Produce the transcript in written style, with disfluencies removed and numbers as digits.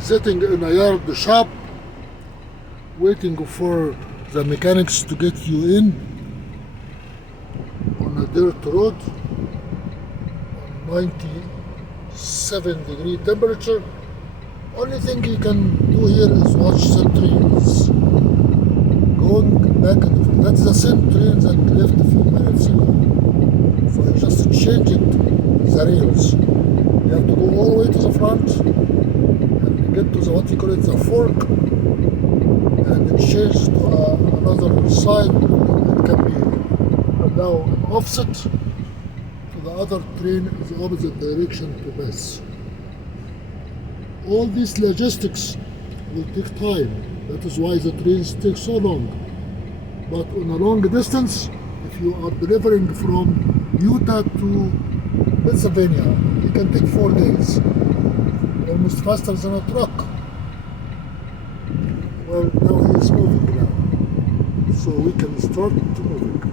sitting in a yard shop waiting for the mechanics to get you in on a dirt road on 97-degree temperature. Only thing you can do here is watch some trains going back and forth. That's the same train that left a few minutes ago. So I just changed the rails. You have to go all the way to the front and get to the, what you call it, the fork, and change to another side. It can be now an offset to the other train in the opposite direction to pass. All these logistics will take time. That is why the trains take so long. But on a long distance, if you are delivering from Utah to Pennsylvania, it can take 4 days, almost faster than a truck. Well, now he is moving now, so we can start to moving.